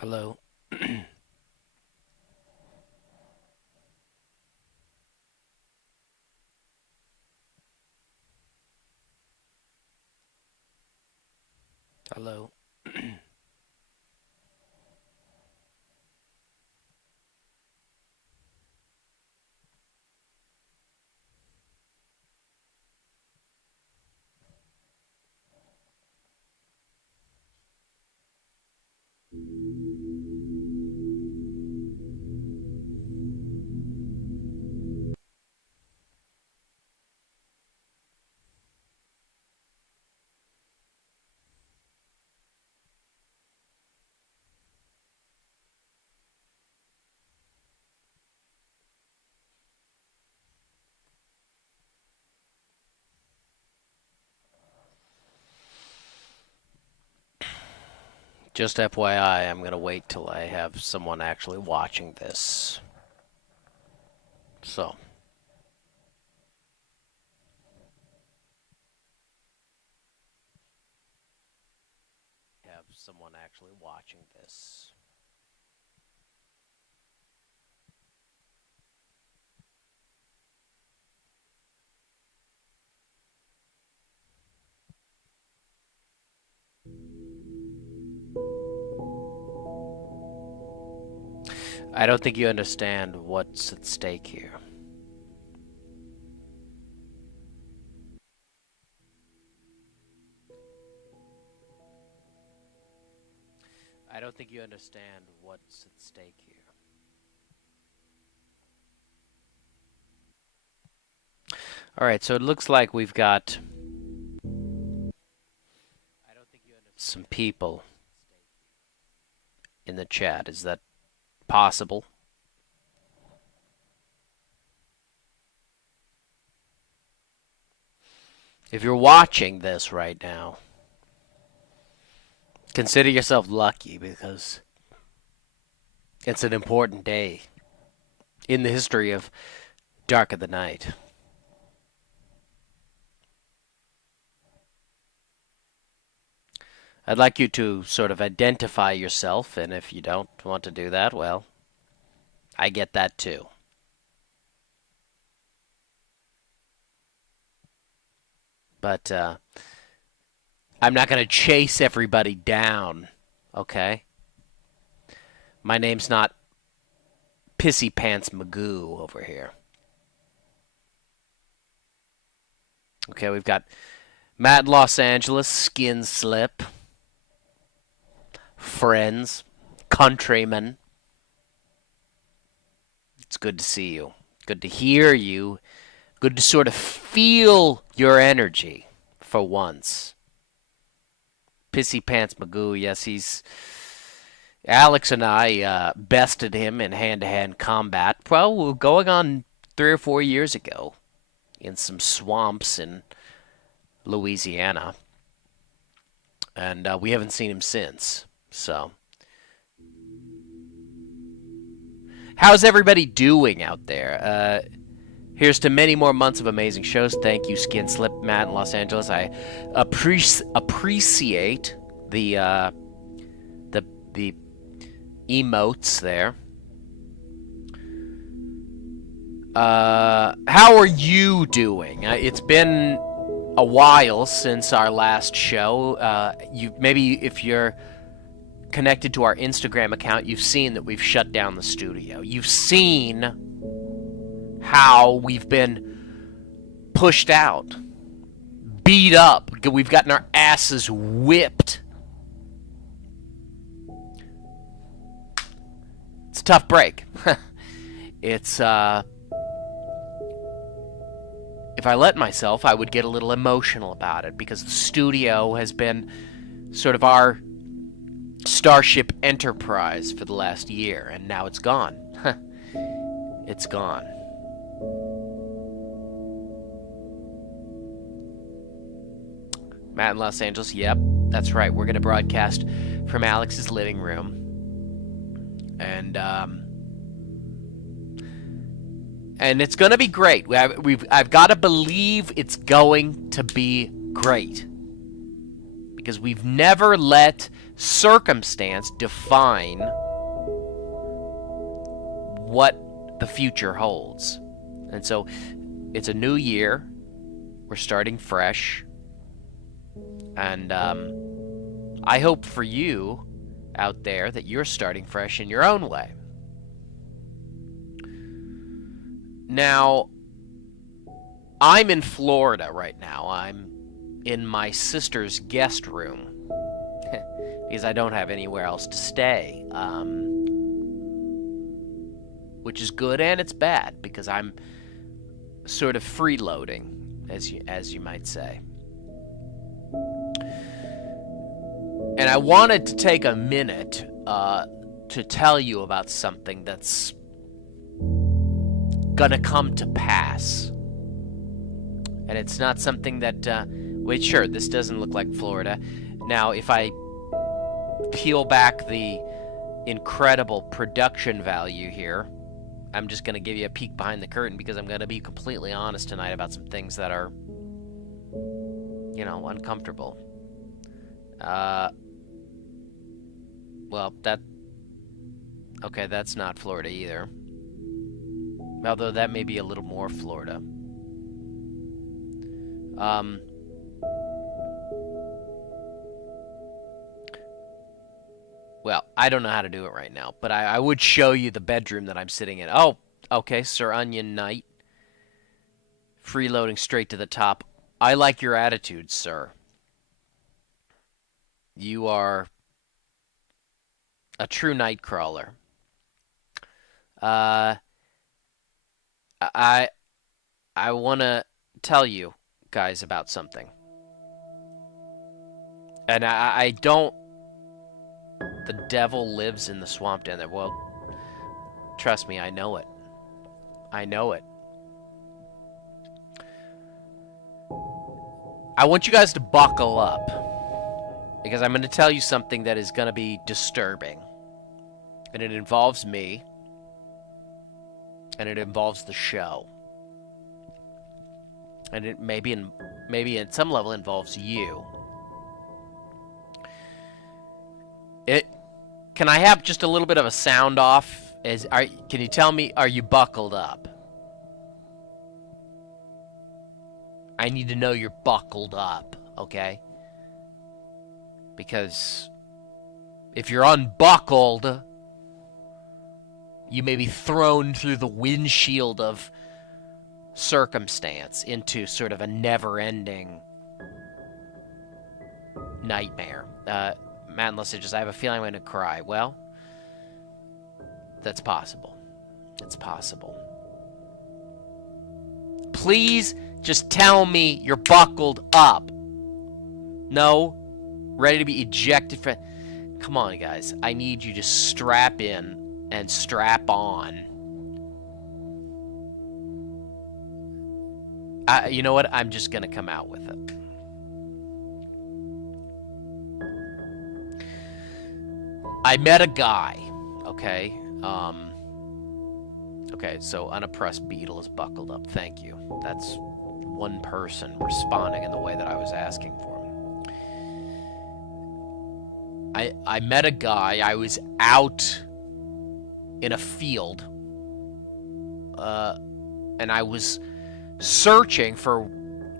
Hello. Hello. Just FYI, I'm gonna wait till I have someone actually watching this. So, have someone actually watching this. I don't think you understand what's at stake here. I don't think you understand what's at stake here. Alright, so it looks like we've got some people in the chat. Is that possible? If you're watching this right now, consider yourself lucky because it's an important day in the history of Dark of the Night. I'd like you to sort of identify yourself, and if you don't want to do that, well, I get that too. But I'm not going to chase everybody down, okay? My name's not Pissy Pants Magoo over here. Okay, we've got Matt in Los Angeles, Skin Slip, friends, countrymen. It's good to see you. Good to hear you. Good to sort of feel your energy for once. Pissy Pants Magoo, yes, he's... Alex and I bested him in hand-to-hand combat, well, going on 3 or 4 years ago in some swamps in Louisiana. And we haven't seen him since, so... How's everybody doing out there? Here's to many more months of amazing shows. Thank you, Skin Slip, Matt in Los Angeles. I appreciate the emotes there. How are you doing? It's been a while since our last show. Maybe if you're connected to our Instagram account, you've seen that we've shut down the studio. You've seen how we've been pushed out, beat up. We've gotten our asses whipped. It's a tough break. It's, if I let myself, I would get a little emotional about it because the studio has been sort of our Starship Enterprise for the last year, and now it's gone. It's gone. Matt in Los Angeles, yep, that's right. We're going to broadcast from Alex's living room. And it's going to be great. I've got to believe it's going to be great. because we've never let circumstance define what the future holds. And so it's a new year. We're starting fresh. And I hope for you out there that you're starting fresh in your own way. Now, I'm in Florida right now. I'm in my sister's guest room because I don't have anywhere else to stay, which is good and it's bad because I'm sort of freeloading, as you might say. And I wanted to take a minute to tell you about something that's gonna come to pass. And it's not something that, wait, sure, this doesn't look like Florida. Now, if I peel back the incredible production value here, I'm just gonna give you a peek behind the curtain because I'm gonna be completely honest tonight about some things that are, you know, uncomfortable. Well, okay, that's not Florida either. Although that may be a little more Florida. Well, I don't know how to do it right now, but I would show you the bedroom that I'm sitting in. Oh, okay, Sir Onion Knight. Freeloading straight to the top. I like your attitude, sir. You are a true night crawler. I want to tell you guys about something. And I don't... The devil lives in the swamp down there. Well, trust me, I know it. I know it. I want you guys to buckle up, because I'm going to tell you something that is going to be disturbing. And it involves me. And it involves the show. And it maybe at some level involves you. Can I have just a little bit of a sound off? Can you tell me, are you buckled up? I need to know you're buckled up, okay? Because if you're unbuckled, you may be thrown through the windshield of circumstance into sort of a never-ending nightmare. Matt and Lissa just, I have a feeling I'm going to cry. Well, that's possible. It's possible. Please just tell me you're buckled up. No? Ready to be ejected from... Come on, guys. I need you to strap in and strap on. You know what? I'm just going to come out with it. I met a guy, okay? Okay, so Unoppressed Beetle is buckled up. Thank you. That's one person responding in the way that I was asking for him. I met a guy. I was out in a field, and I was searching for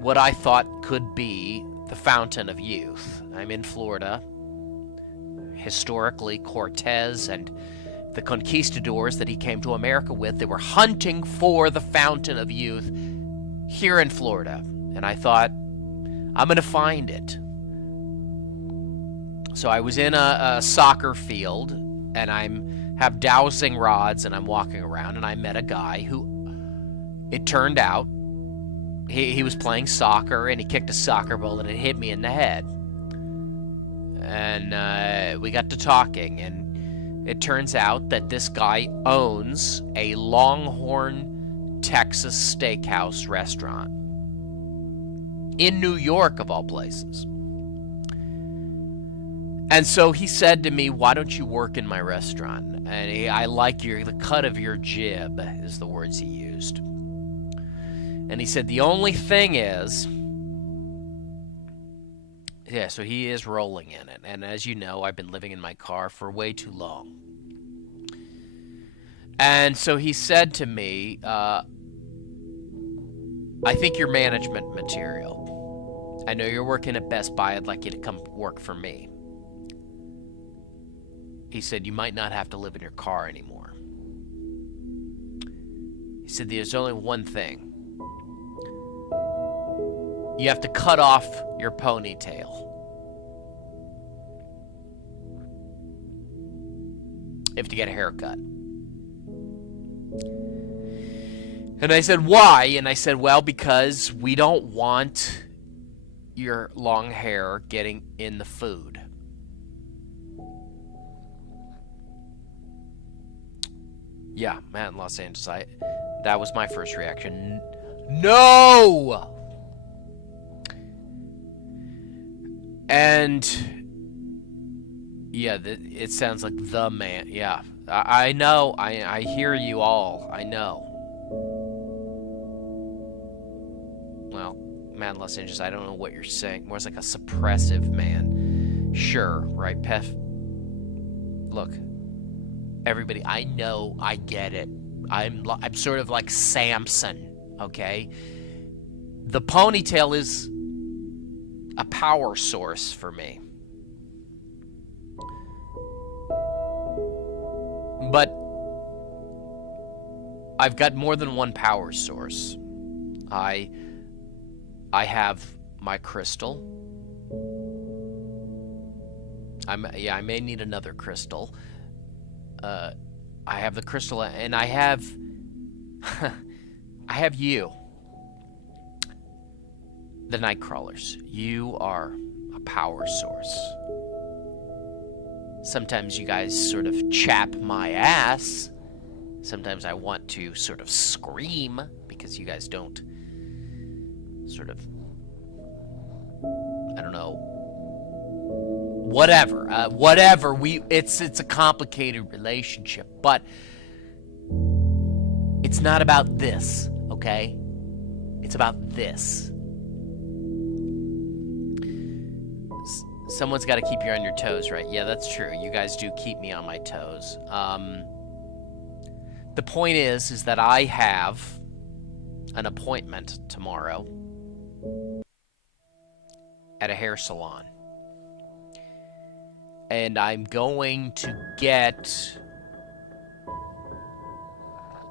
what I thought could be the Fountain of Youth. I'm in Florida. Historically, Cortez and the conquistadors that he came to America with, they were hunting for the Fountain of Youth here in Florida. And I thought, I'm going to find it. So I was in a soccer field, and have dowsing rods, and I'm walking around, and I met a guy who, it turned out, he was playing soccer, and he kicked a soccer ball, and it hit me in the head. And we got to talking, and it turns out that this guy owns a Longhorn, Texas steakhouse restaurant in New York, of all places. And so he said to me, why don't you work in my restaurant? And I like the cut of your jib, is the words he used. And he said, the only thing is, Yeah, so he is rolling in it. And as you know, I've been living in my car for way too long. And so he said to me, I think you're management material. I know you're working at Best Buy. I'd like you to come work for me. He said, you might not have to live in your car anymore. He said, there's only one thing. You have to cut off your ponytail. You have to get a haircut. And I said, why? And I said, well, because we don't want your long hair getting in the food. Yeah, Matt in Los Angeles, that was my first reaction. No! And yeah, it sounds like the man. Yeah, I know. I hear you all. I know. Well, man, Los Angeles, I don't know what you're saying. More like a suppressive man. Sure, right, Pef? Look, everybody, I know, I get it. I'm sort of like Samson, okay? The ponytail is a power source for me. But I've got more than one power source. I have my crystal. I may need another crystal. I have the crystal, and I have I have you. The Nightcrawlers. You are a power source. Sometimes you guys sort of chap my ass. Sometimes I want to sort of scream because you guys don't sort of, I don't know, whatever. It's a complicated relationship, but it's not about this, okay? It's about this. Someone's got to keep you on your toes, right? Yeah, that's true. You guys do keep me on my toes. The point is that I have an appointment tomorrow at a hair salon. And I'm going to get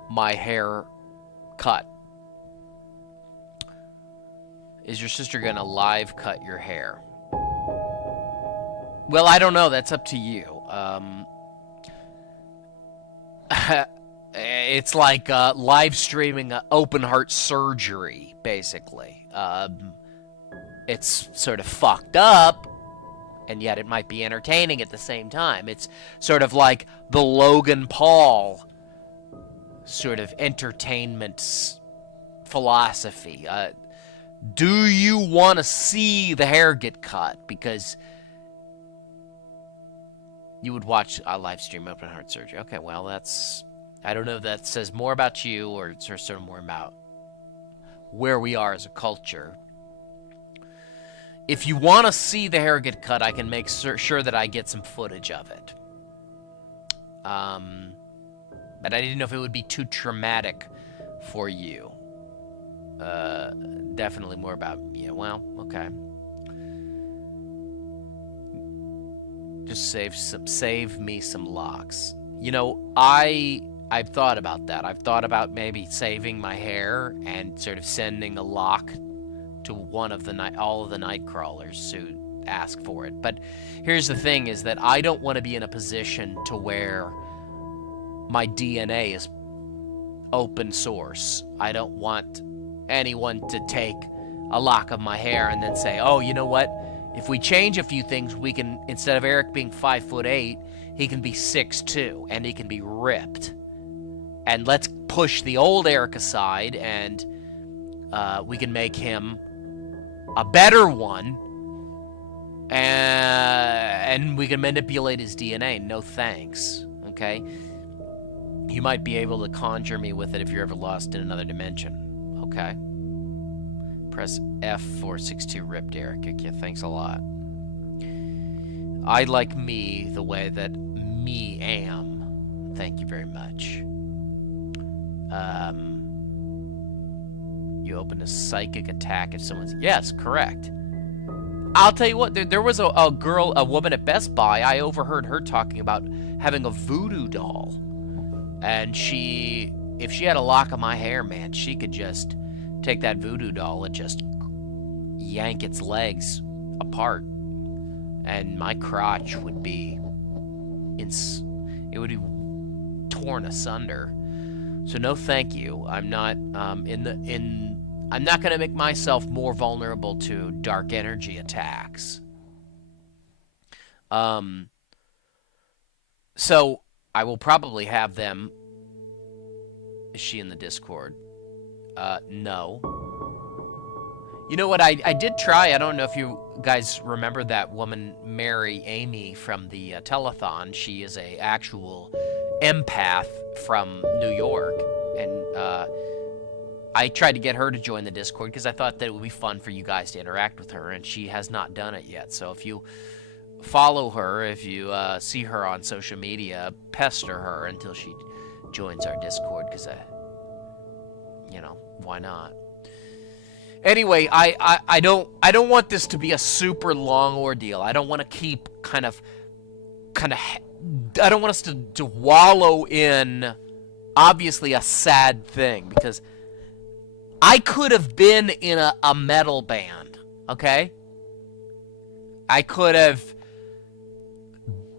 my hair cut. Is your sister going to live cut your hair? Well, I don't know. That's up to you. It's like live streaming open heart surgery, basically. It's sort of fucked up, and yet it might be entertaining at the same time. It's sort of like the Logan Paul sort of entertainment philosophy. Do you want to see the hair get cut? Because you would watch a live stream open heart surgery. Okay, well, that's... I don't know if that says more about you or it's sort of more about where we are as a culture. If you want to see the hair get cut, I can make sure that I get some footage of it. But I didn't know if it would be too traumatic for you. Definitely more about, yeah, well, okay. Just save me some locks. You know, I've thought about that. I've thought about maybe saving my hair and sort of sending a lock to one of all of the Nightcrawlers who ask for it. But here's the thing: is that I don't want to be in a position to where my DNA is open source. I don't want anyone to take a lock of my hair and then say, "Oh, you know what? If we change a few things, we can, instead of Eric being 5'8", he can be 6'2", and he can be ripped. And let's push the old Eric aside, and we can make him a better one, and we can manipulate his DNA. No thanks, okay? You might be able to conjure me with it if you're ever lost in another dimension, okay? Press F462 ripped Eric. Okay, thanks a lot. I like me the way that me am. Thank you very much. You open a psychic attack if someone's... Yes, correct. I'll tell you what, there was a woman at Best Buy. I overheard her talking about having a voodoo doll. And if she had a lock of my hair, man, she could just take that voodoo doll and just yank its legs apart. And my crotch would be... it would be torn asunder. So no thank you. I'm not I'm not going to make myself more vulnerable to dark energy attacks. So I will probably have them... Is she in the Discord? No. You know what? I did try. I don't know if you guys remember that woman, Mary Amy, from the telethon. She is a actual empath from New York. And I tried to get her to join the Discord because I thought that it would be fun for you guys to interact with her, and she has not done it yet. So if you follow her, if you see her on social media, pester her until she joins our Discord, because, why not? Anyway, I don't want this to be a super long ordeal. I don't want to keep kind of I don't want us to wallow in obviously a sad thing, because I could have been in a metal band, okay? I could have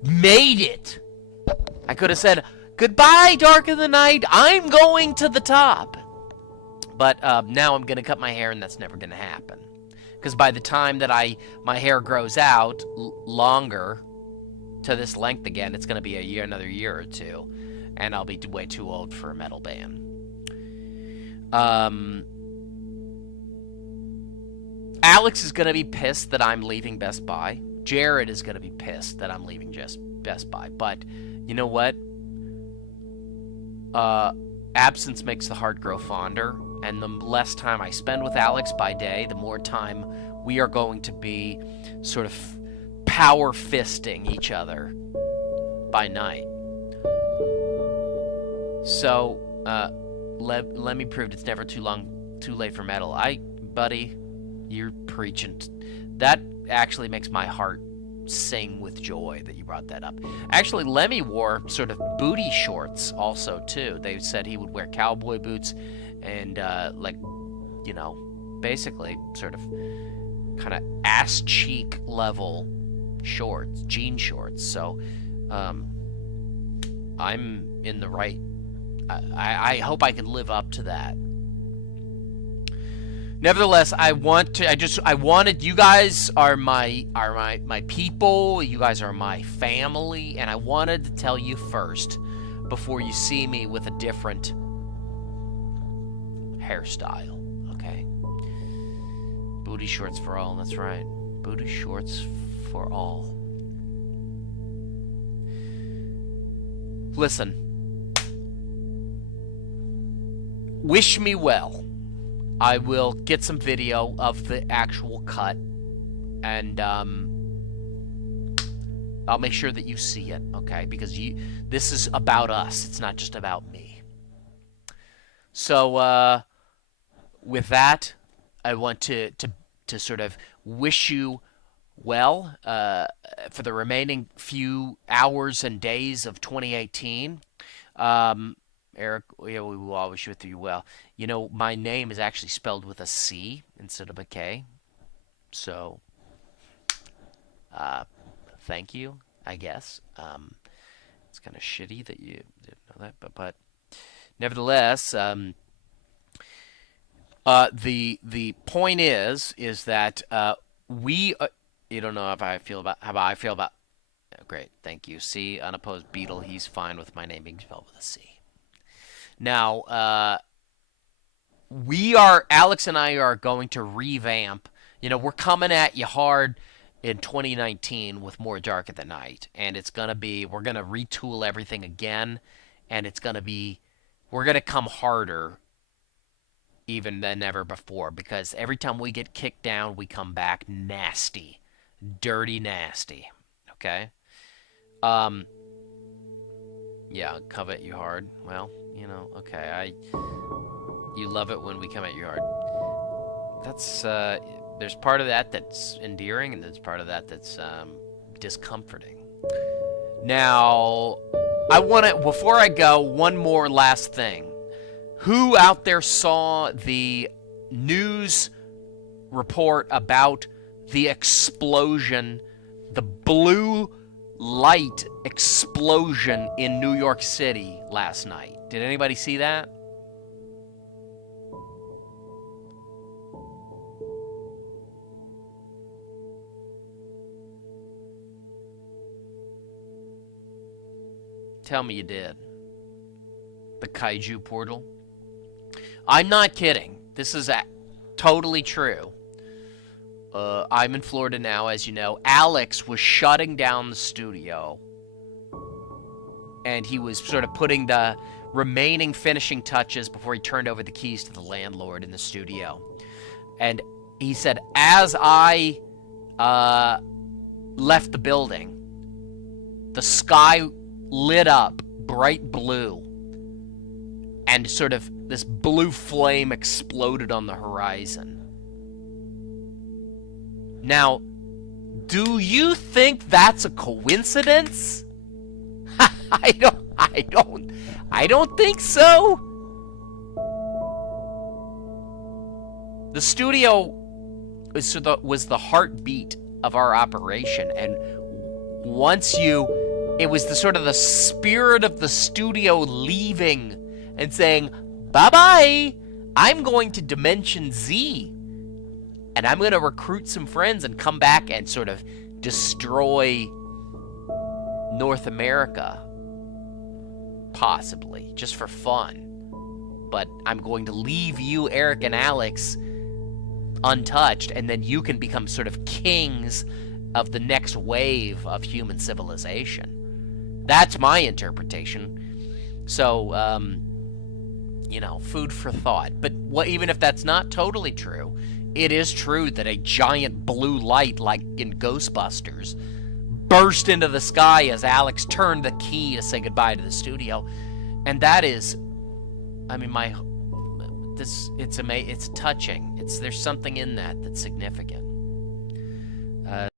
made it. I could have said, goodbye, Dark of the Night, I'm going to the top. But now I'm going to cut my hair, and that's never going to happen. Because by the time that my hair grows out longer to this length again, it's going to be another year or two. And I'll be way too old for a metal band. Alex is going to be pissed that I'm leaving Best Buy. Jared is going to be pissed that I'm leaving Best Buy. But you know what? Absence makes the heart grow fonder. And the less time I spend with Alex by day, the more time we are going to be sort of power fisting each other by night. So, let me prove it's never too late for metal. Buddy, you're preaching. That actually makes my heart sing with joy that you brought that up. Actually, Lemmy wore sort of booty shorts also, too. They said he would wear cowboy boots and, basically sort of kind of ass cheek level shorts, jean shorts. So, I'm in the right... I hope I can live up to that. Nevertheless, I wanted, you guys are my people, you guys are my family, and I wanted to tell you first before you see me with a different hairstyle, okay? Booty shorts for all, that's right. Booty shorts for all. Listen. Wish me well. I will get some video of the actual cut, and I'll make sure that you see it, okay? Because this is about us. It's not just about me. So, with that, I want to sort of wish you well for the remaining few hours and days of 2018. Eric, yeah, we will always wish you well. You know, my name is actually spelled with a C instead of a K. So, thank you, I guess. It's kind of shitty that you didn't know that, but nevertheless, the point is that we. You don't know how I feel about. Great, thank you. See, unopposed Beetle. He's fine with my name being spelled with a C. Now, Alex and I are going to revamp. You know, we're coming at you hard in 2019 with more Dark of the Night. And it's going to be, we're going to retool everything again. And it's going to be, we're going to come harder even than ever before. Because every time we get kicked down, we come back nasty. Dirty nasty. Okay. Yeah, come at you hard. Well, okay. You love it when we come at you hard. That's there's part of that that's endearing, and there's part of that that's discomforting. Now, I want to, before I go, one more last thing. Who out there saw the news report about the explosion, the blue light explosion in New York City last night? Did anybody see that? Tell me you did. The Kaiju portal. I'm not kidding. This is totally true. I'm in Florida now, as you know. Alex was shutting down the studio, and he was sort of putting the remaining finishing touches before he turned over the keys to the landlord in the studio. And he said, as I left the building, the sky lit up bright blue, and sort of this blue flame exploded on the horizon. Now, do you think that's a coincidence? I don't think so. The studio was the heartbeat of our operation, and it was the sort of the spirit of the studio leaving and saying, bye-bye, I'm going to Dimension Z, and I'm going to recruit some friends and come back and sort of destroy North America, possibly, just for fun. But I'm going to leave you, Eric and Alex, untouched, and then you can become sort of kings of the next wave of human civilization. That's my interpretation. So, food for thought. But even if that's not totally true, it is true that a giant blue light, like in Ghostbusters, burst into the sky as Alex turned the key to say goodbye to the studio. And that is, it's touching. There's something in that that's significant.